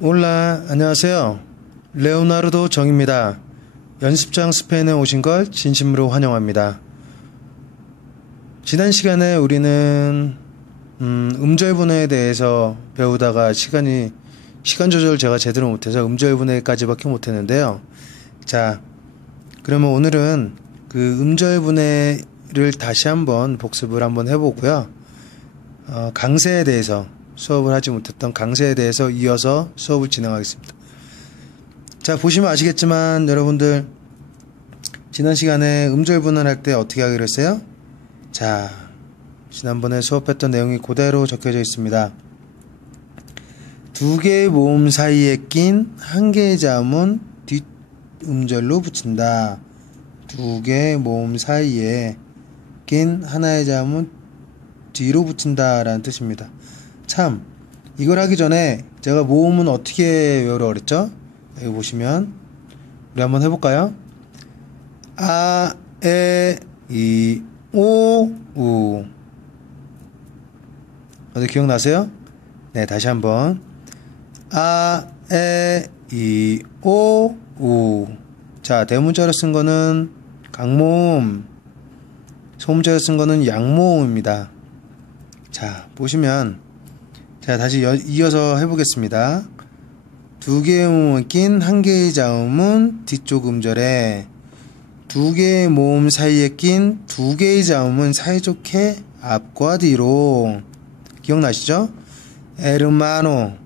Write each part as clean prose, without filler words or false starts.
올라, 안녕하세요. 레오나르도 정입니다. 연습장 스페인에 오신 걸 진심으로 환영합니다. 지난 시간에 우리는 음절분해에 대해서 배우다가 시간 조절 제가 제대로 못해서 음절분해까지밖에 못했는데요. 자, 그러면 오늘은 그 음절분해를 다시 한번 복습을 한번 해보고요. 강세에 대해서 수업을 하지 못했던 강세에 대해서 이어서 수업을 진행하겠습니다. 자, 보시면 아시겠지만 여러분들 지난 시간에 음절분해를 할 때 어떻게 하기로 했어요? 자, 지난번에 수업했던 내용이 그대로 적혀져 있습니다. 두 개의 모음 사이에 낀 한 개의 자음은 뒷음절로 붙인다. 두 개의 모음 사이에 낀 하나의 자음은 뒤로 붙인다 라는 뜻입니다. 참, 이걸 하기 전에 제가 모음은 어떻게 외우라고 그랬죠? 여기 보시면 우리 한번 해볼까요? 아, 에, 이, 오, 우. 어디 기억나세요? 네, 다시 한번. 아, 에, 이, 오, 우. 자, 대문자로 쓴 거는 강모음, 소문자로 쓴 거는 양모음입니다. 자, 보시면 자, 다시 이어서 해보겠습니다. 두 개의 모음을 낀 한 개의 자음은 뒤쪽 음절에, 두 개의 모음 사이에 낀 두 개의 자음은 사이좋게 앞과 뒤로. 기억나시죠? 에르마노.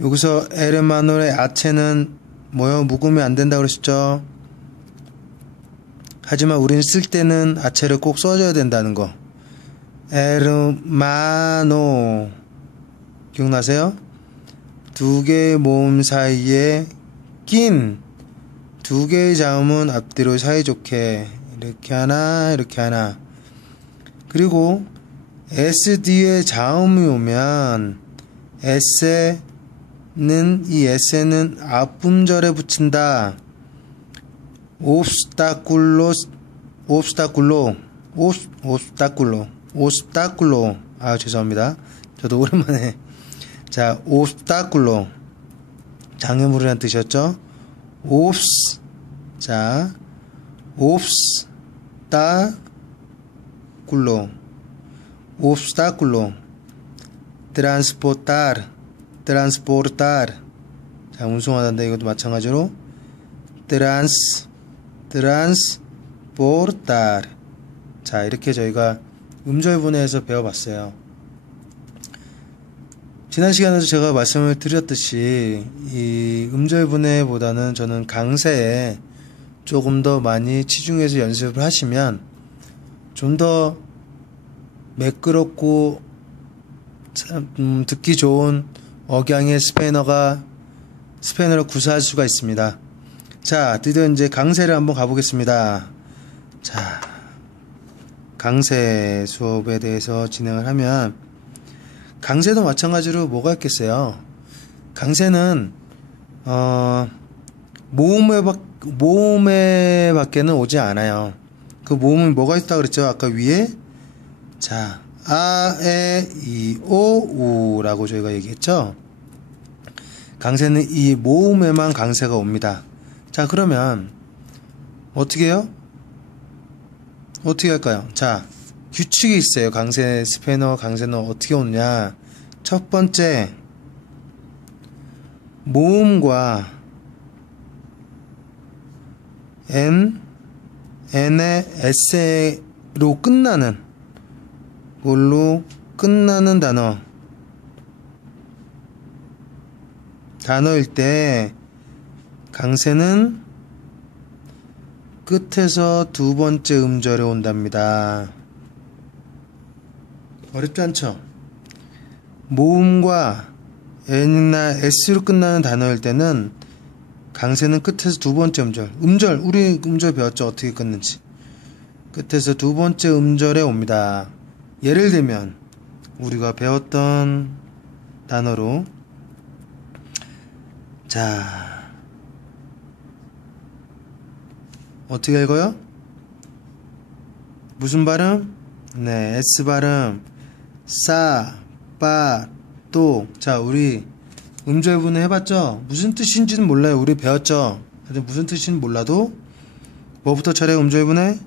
여기서 에르마노의 아체는 뭐요? 묵으면 안 된다고 그러셨죠? 하지만 우리는 쓸 때는 아체를 꼭 써줘야 된다는 거. 에르마노. 기억나세요? 두 개의 모음 사이에 낀 두 개의 자음은 앞뒤로 사이좋게 이렇게 하나 이렇게 하나. 그리고 S 뒤에 자음이 오면 이 S는 앞음절에 붙인다. 옵스타쿨로. 아, 죄송합니다. 저도 오랜만에. 자, 옵스타쿨로. 장애물이라는 뜻이었죠? 옵스. 자, 옵스타쿨로. 트란스포르타르. 자, 운송하다인데 이것도 마찬가지로 트란스포르타르. 자, 이렇게 저희가 음절분해에서 배워봤어요. 지난 시간에도 제가 말씀을 드렸듯이 이 음절분해보다는 저는 강세에 조금 더 많이 치중해서 연습을 하시면 좀 더 매끄럽고 듣기 좋은 억양의 스페인어를 구사할 수가 있습니다. 자, 드디어 이제 강세를 한번 가보겠습니다. 자, 강세 수업에 대해서 진행을 하면, 강세도 마찬가지로 뭐가 있겠어요? 강세는 모음에 밖에는 오지 않아요. 그 모음이 뭐가 있다고 그랬죠? 아까 위에. 자, 아, 에, 이, 오, 우라고 저희가 얘기했죠? 강세는 이 모음에만 강세가 옵니다. 자, 그러면 어떻게 해요? 어떻게 할까요? 자, 규칙이 있어요. 스페인어 강세는 어떻게 오느냐. 첫 번째, 모음과 n의 s로 끝나는 단어일 때 강세는 끝에서 두 번째 음절에 온답니다. 어렵지 않죠? 모음과 n이나 s로 끝나는 단어일 때는 강세는 끝에서 두 번째 음절, 우리 음절 배웠죠? 어떻게 끊는지. 끝에서 두 번째 음절에 옵니다. 예를 들면 우리가 배웠던 단어로, 자, 어떻게 읽어요? 무슨 발음? 네, S 발음. 사, 빠, 또. 자, 우리 음절분해 해봤죠? 무슨 뜻인지는 몰라요. 우리 배웠죠? 근데 무슨 뜻인지 몰라도 뭐부터 차례 음절분해?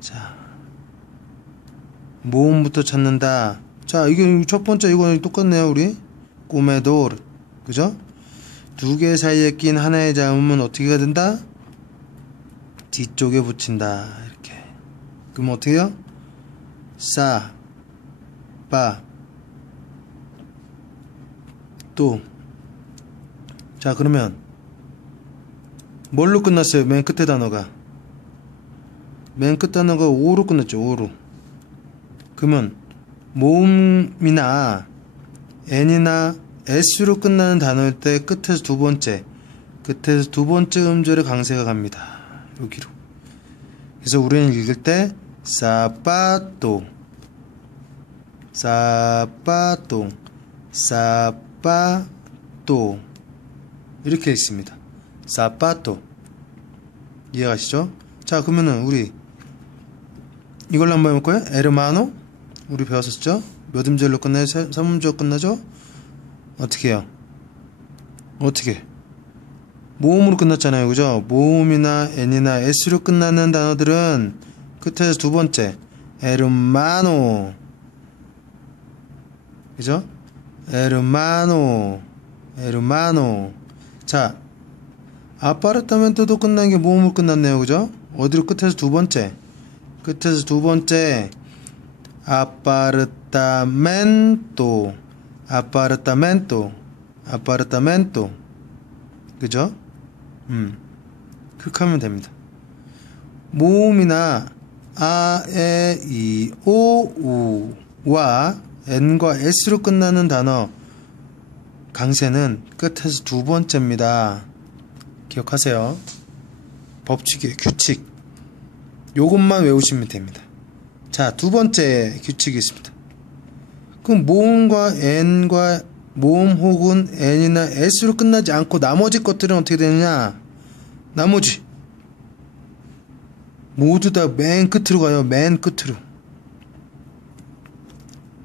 자, 모음부터 찾는다. 자, 이게 첫 번째 이거 똑같네요. 우리 꼬메도르, 그죠? 두 개 사이에 낀 하나의 자음은 어떻게 된다? 뒤쪽에 붙인다. 이렇게. 그럼 어떻게 해요? 싸, 빠, 또. 자, 그러면 뭘로 끝났어요? 맨 끝에 단어가. 맨 끝 단어가 오로 끝났죠. 오로. 그러면 모음이나 n이나 s로 끝나는 단어일 때 끝에서 두 번째 음절의 강세가 갑니다. 여기로. 그래서 우리는 읽을 때 사빠또, 사빠또, 사빠또 이렇게 있습니다. 사빠또. 이해가시죠? 자, 그러면은 우리 이걸로 한번 해볼까요? 에르마노? 우리 배웠었죠? 몇 음절로 끝나요? 3음절 끝나죠? 어떻게 해요? 어떻게? 모음으로 끝났잖아요. 그죠? 모음이나 n이나 s로 끝나는 단어들은 끝에서 두 번째 에르마노, 그죠? 에르마노, 에르마노. 자, 아파르타멘토도 끝난 게 모음으로 끝났네요. 그죠? 어디로? 끝에서 두 번째. 끝에서 두 번째 아파르타멘토, 아파르타멘토, 아파르타멘토. 그죠? 그렇게 하면 됩니다. 모음이나 아, 에, 이, 오, 우와 n과 s로 끝나는 단어 강세는 끝에서 두 번째입니다. 기억하세요. 법칙이에요. 규칙. 요것만 외우시면 됩니다. 자, 두 번째 규칙이 있습니다. 그럼 모음과 n과 모음 혹은 n이나 s로 끝나지 않고 나머지 것들은 어떻게 되느냐? 나머지 모두 다 맨 끝으로 가요. 맨 끝으로.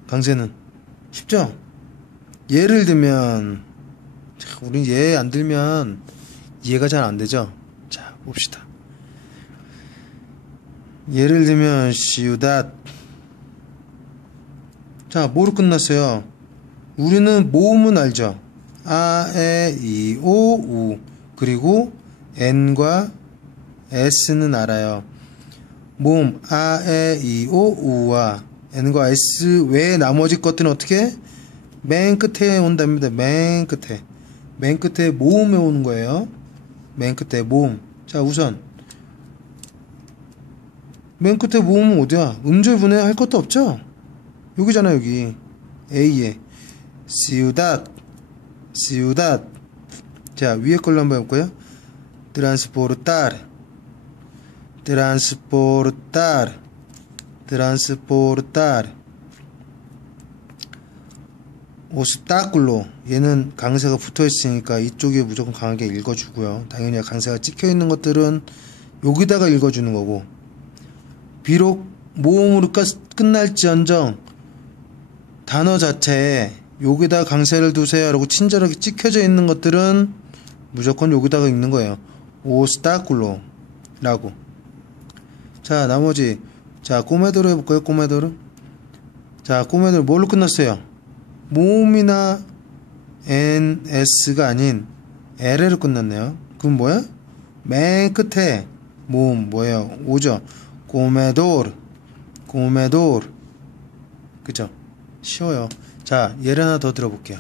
강세는 쉽죠? 예를 들면, 우린 예 안 들면 이해가 잘 안 되죠? 자, 봅시다. 예를 들면 시우닷. 자, 뭐로 끝났어요? 우리는 모음은 알죠? 아, 에, 이, 오, 우. 그리고 n과 s는 알아요. 모음 아, 에, 이, 오, 우와 n과 s 외에 나머지 것들은 어떻게? 맨 끝에 온답니다. 맨 끝에. 맨 끝에 모음에 오는 거예요. 맨 끝에 모음. 자, 우선 맨 끝에 모음은 어디야? 음절 분해할 것도 없죠? 여기잖아, 여기. A에 ciudad, ciudad. 자, 위에 걸로 한번 해볼까요? transportar, transportar, transportar. obstáculo. 얘는 강세가 붙어 있으니까 이쪽에 무조건 강하게 읽어주고요. 당연히 강세가 찍혀 있는 것들은 여기다가 읽어주는 거고. 비록 모음으로 끝날지언정 단어 자체에 여기다 강세를 두세요 라고 친절하게 찍혀져 있는 것들은 무조건 여기다가 읽는 거예요. 오스타쿨로 라고. 자, 나머지. 자, 꼬메도르 해볼까요? 꼬메도르. 자, 꼬메도르 뭘로 끝났어요? 모음이나 n, s가 아닌 l로 끝났네요. 그럼 뭐야? 맨 끝에 모음 뭐예요? 오죠? 꼬메도르, 꼬메도르. 그죠? 쉬워요. 자, 예를 하나 더 들어볼게요.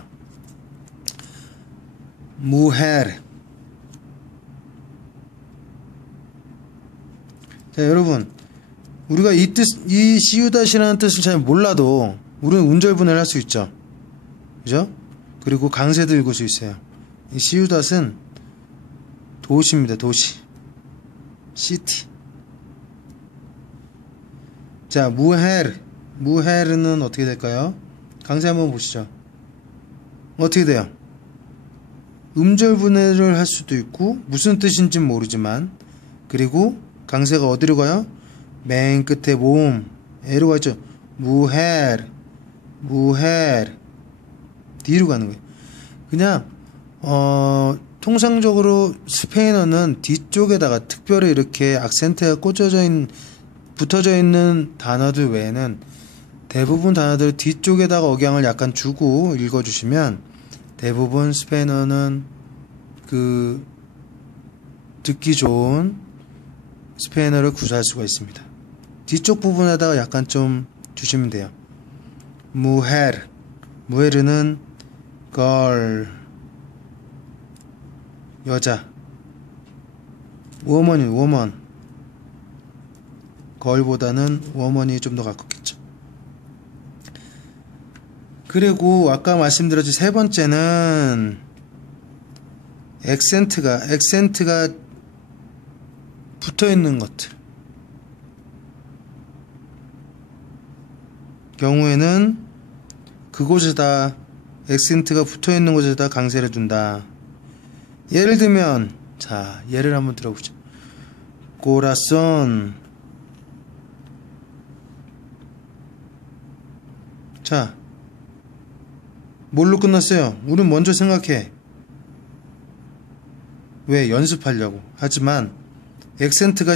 무헤르. 자, 여러분, 우리가 이 시우닷이라는 뜻을 잘 몰라도 우리는 운절분해를 할 수 있죠. 그죠? 그리고 강세도 읽을 수 있어요. 이 시우닷은 도시입니다. 도시. 시티. 자, 무헤르. 무헤르는 어떻게 될까요? 강세 한번 보시죠. 어떻게 돼요? 음절 분해를 할 수도 있고 무슨 뜻인지는 모르지만, 그리고 강세가 어디로 가요? 맨 끝에 모음 A로 가죠. 무헤르, 무헤르. D로 가는 거예요. 그냥 통상적으로 스페인어는 뒤쪽에다가 특별히 이렇게 악센트가 붙어져 있는 단어들 외에는 대부분 단어들 뒤쪽에다가 억양을 약간 주고 읽어주시면 대부분 스페인어는 그 듣기 좋은 스페인어를 구사할 수가 있습니다. 뒤쪽 부분에다가 약간 좀 주시면 돼요. 무헤르는 girl, 여자. woman, girl보다는 woman이 좀 더 가깝겠죠. 그리고 아까 말씀드렸지 세 번째는 액센트가 붙어 있는 것들. 경우에는 그곳에다 액센트가 붙어 있는 곳에다 강세를 둔다. 예를 들면, 자, 예를 한번 들어보죠. corazón. 자, 뭘로 끝났어요? 우린 먼저 생각해. 왜? 연습하려고. 하지만 액센트가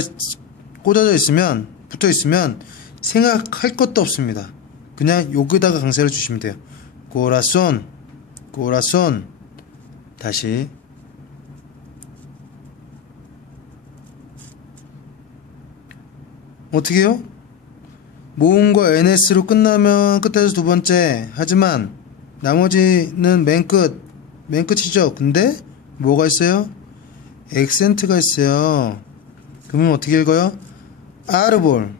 꽂아져 있으면, 붙어 있으면 생각할 것도 없습니다. 그냥 여기다가 강세를 주시면 돼요. corazón. 다시. 어떻게 해요? 모음과 ns로 끝나면 끝에서 두 번째. 하지만 나머지는 맨 끝이죠. 근데 뭐가 있어요? 액센트가 있어요. 그러면 어떻게 읽어요? árbol.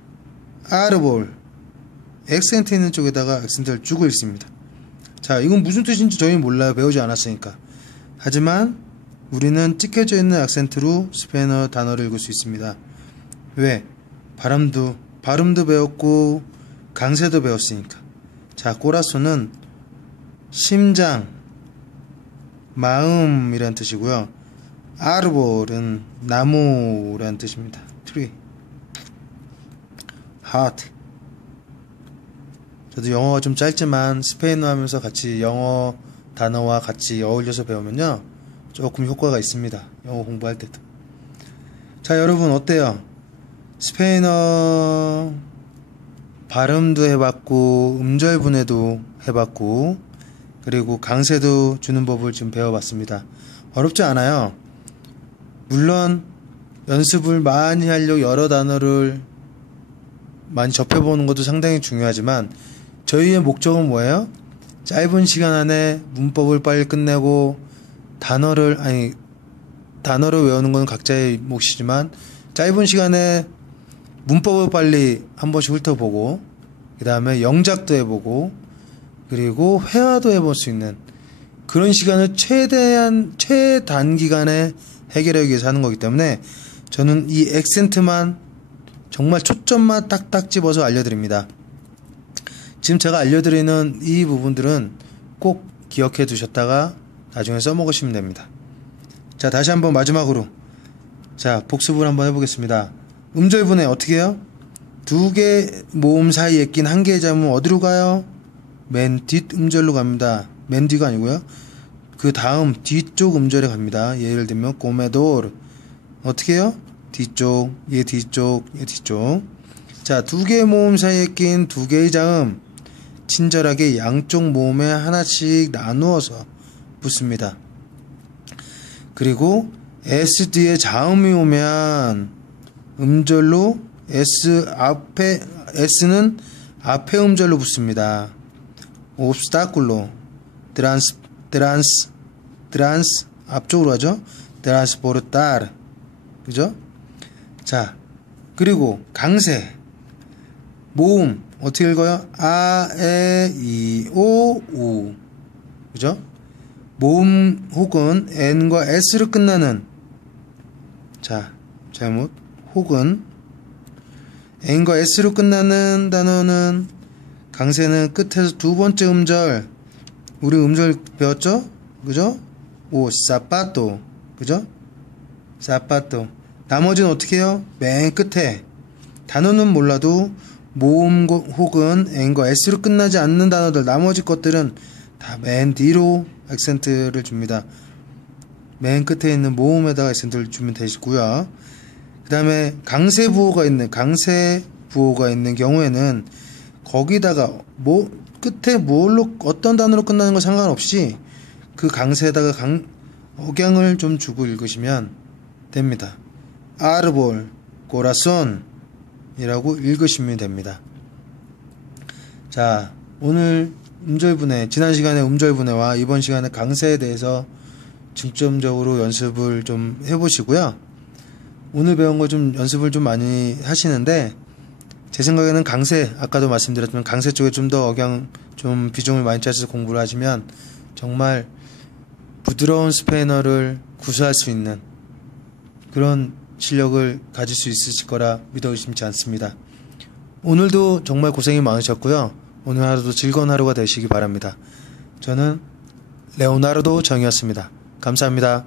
액센트 있는 쪽에다가 액센트를 주고 읽습니다. 자, 이건 무슨 뜻인지 저희는 몰라요. 배우지 않았으니까. 하지만 우리는 찍혀져 있는 액센트로 스페인어 단어를 읽을 수 있습니다. 왜? 발음도 배웠고 강세도 배웠으니까. 자, 코라소는 심장, 마음이란 뜻이고요. 아르볼은 나무란 뜻입니다. 트리, 하트. 저도 영어가 좀 짧지만 스페인어 하면서 같이 영어 단어와 같이 어울려서 배우면요 조금 효과가 있습니다. 영어 공부할 때도. 자, 여러분 어때요? 스페인어 발음도 해봤고 음절분해도 해봤고 그리고 강세도 주는 법을 좀 배워봤습니다. 어렵지 않아요. 물론 연습을 많이 하려고 여러 단어를 많이 접해보는 것도 상당히 중요하지만 저희의 목적은 뭐예요? 짧은 시간 안에 문법을 빨리 끝내고 단어를 외우는 건 각자의 몫이지만 짧은 시간에 문법을 빨리 한 번씩 훑어보고 그 다음에 영작도 해보고 그리고 회화도 해볼 수 있는 그런 시간을 최단기간에 해결하기 위해서 하는 거기 때문에 저는 이 액센트만 정말 초점만 딱딱 집어서 알려드립니다. 지금 제가 알려드리는 이 부분들은 꼭 기억해 두셨다가 나중에 써먹으시면 됩니다. 자, 다시 한번 마지막으로 자, 복습을 한번 해보겠습니다. 음절분해 어떻게 해요? 두 개 모음 사이에 낀 한 개의 자음은 어디로 가요? 맨 뒷 음절로 갑니다. 맨 뒤가 아니고요. 그 다음 뒤쪽 음절에 갑니다. 예를 들면 꼬메도르 어떻게 해요? 뒤쪽, 얘 뒤쪽. 자, 두 개의 모음 사이에 낀 두 개의 자음 친절하게 양쪽 모음에 하나씩 나누어서 붙습니다. 그리고 S 뒤에 자음이 오면 음절로 S는 앞에 음절로 붙습니다. obstáculo, trans 앞쪽으로 하죠. transportar, 그죠? 자, 그리고 강세 모음 어떻게 읽어요? 아, 에, 이, 오, 우, 그죠? 모음 혹은 n과 s로 끝나는 자, 잘못 혹은 n과 s로 끝나는 단어는 강세는 끝에서 두 번째 음절 우리 음절 배웠죠? 그죠? 오, 사파토, 그죠? 사파토. 나머지는 어떻게 해요? 맨 끝에 단어는 몰라도 모음 혹은 n과 s로 끝나지 않는 단어들 나머지 것들은 다 맨 뒤로 액센트를 줍니다. 맨 끝에 있는 모음에다가 액센트를 주면 되시고요. 그 다음에 강세 부호가 있는 경우에는 거기다가 끝에 뭘로 어떤 단어로 끝나는 거 상관없이 그 강세에다가 억양을 좀 주고 읽으시면 됩니다. 아르볼, 코라손 이라고 읽으시면 됩니다. 자, 오늘 음절분해, 지난 시간에 음절분해와 이번 시간에 강세에 대해서 중점적으로 연습을 좀 해보시고요. 오늘 배운 거 좀 연습을 좀 많이 하시는데, 제 생각에는 강세, 아까도 말씀드렸지만 강세 쪽에 좀 더 억양, 좀 비중을 많이 짜서 공부를 하시면 정말 부드러운 스페인어를 구사할 수 있는 그런 실력을 가질 수 있으실 거라 믿어 의심치 않습니다. 오늘도 정말 고생이 많으셨고요. 오늘 하루도 즐거운 하루가 되시기 바랍니다. 저는 레오나르도 정이었습니다. 감사합니다.